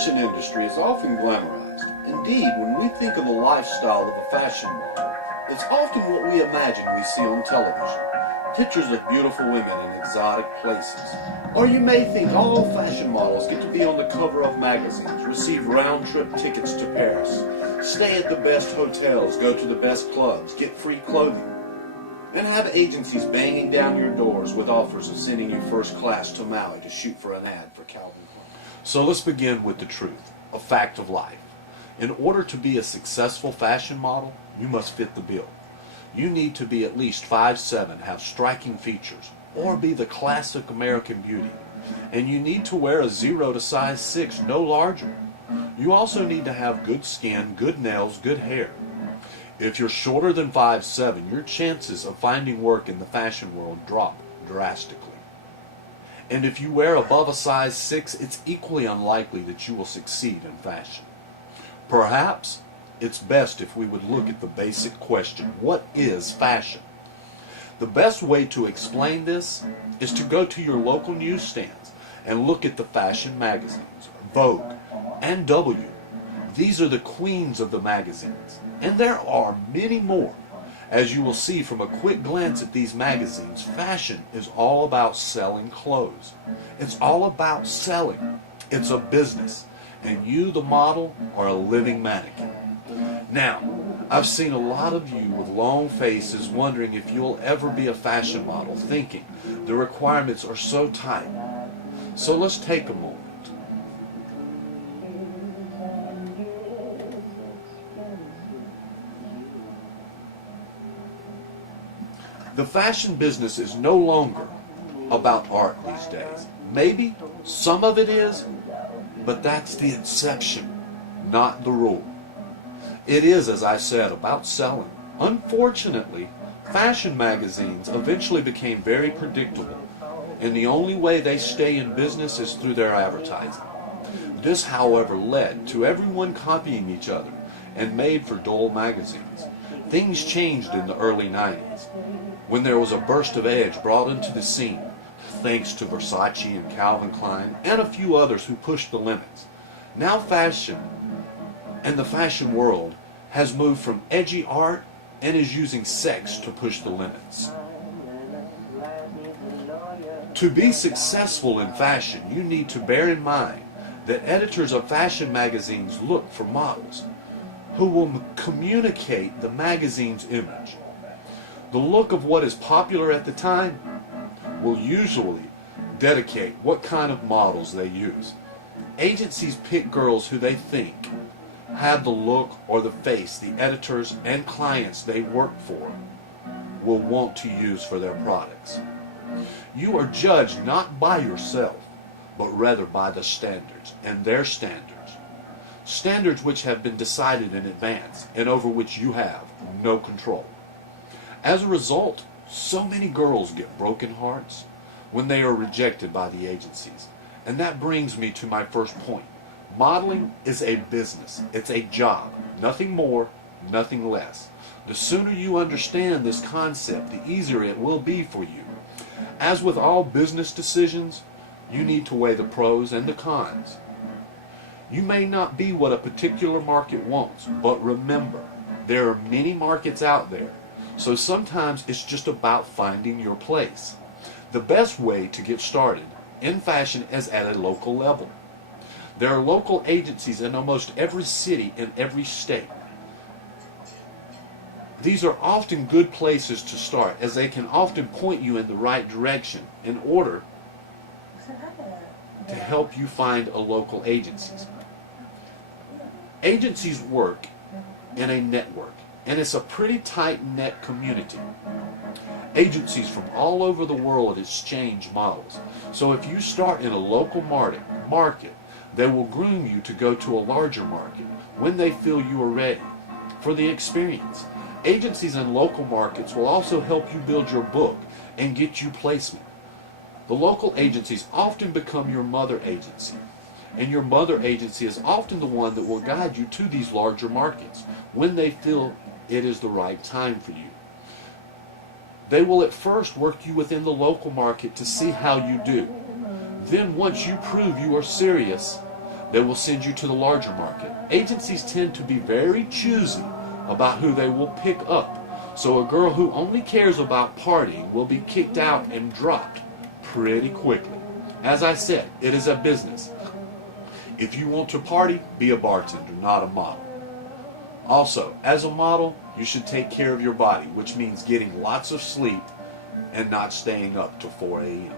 fashion industry is often glamorized. Indeed, when we think of the lifestyle of a fashion model, it's often what we imagine we see on television. Pictures of beautiful women in exotic places. Or you may think all fashion models get to be on the cover of magazines, receive round-trip tickets to Paris, stay at the best hotels, go to the best clubs, get free clothing, and have agencies banging down your doors with offers of sending you first class to Maui to shoot for an ad for Calvin Klein. So let's begin with the truth, a fact of life. In order to be a successful fashion model, you must fit the bill. You need to be at least 5'7", have striking features, or be the classic American beauty. And you need to wear a 0 to size 6, no larger. You also need to have good skin, good nails, good hair. If you're shorter than 5'7", your chances of finding work in the fashion world drop drastically. And if you wear above a size 6, it's equally unlikely that you will succeed in fashion. Perhaps it's best if we would look at the basic question, what is fashion? The best way to explain this is to go to your local newsstands and look at the fashion magazines, Vogue and W. These are the queens of the magazines, and there are many more. As you will see from a quick glance at these magazines, fashion is all about selling clothes. It's all about selling. It's a business, and you, the model, are a living mannequin. Now, I've seen a lot of you with long faces wondering if you'll ever be a fashion model, thinking the requirements are so tight. So let's take a moment. The fashion business is no longer about art these days. Maybe some of it is, but that's the exception, not the rule. It is, as I said, about selling. Unfortunately, fashion magazines eventually became very predictable, and the only way they stay in business is through their advertising. This, however, led to everyone copying each other and made for dull magazines. Things changed in the early 90s, when there was a burst of edge brought into the scene, thanks to Versace and Calvin Klein and a few others who pushed the limits. Now fashion and the fashion world has moved from edgy art and is using sex to push the limits. To be successful in fashion, you need to bear in mind that editors of fashion magazines look for models who will communicate the magazine's image. The look of what is popular at the time will usually dedicate what kind of models they use. Agencies pick girls who they think have the look or the face the editors and clients they work for will want to use for their products. You are judged not by yourself, but rather by the standards and their standards. Standards which have been decided in advance and over which you have no control. As a result, so many girls get broken hearts when they are rejected by the agencies. And that brings me to my first point. Modeling is a business. It's a job. Nothing more, nothing less. The sooner you understand this concept, the easier it will be for you. As with all business decisions, you need to weigh the pros and the cons. You may not be what a particular market wants, but remember, there are many markets out there. So sometimes it's just about finding your place. The best way to get started in fashion is at a local level. There are local agencies in almost every city in every state. These are often good places to start, as they can often point you in the right direction in order to help you find a local agency. Agencies work in a network, and it's a pretty tight-knit community. Agencies from all over the world exchange models. So if you start in a local market, they will groom you to go to a larger market when they feel you are ready for the experience. Agencies in local markets will also help you build your book and get you placement. The local agencies often become your mother agency, and your mother agency is often the one that will guide you to these larger markets when they feel it is the right time for you. They will at first work you within the local market to see how you do. Then once you prove you are serious, They will send you to the larger market. Agencies tend to be very choosy about who they will pick up. So a girl who only cares about partying will be kicked out and dropped pretty quickly. As I said, it is a business. If you want to party, be a bartender, not a model. Also, as a model, you should take care of your body, which means getting lots of sleep and not staying up till 4 a.m.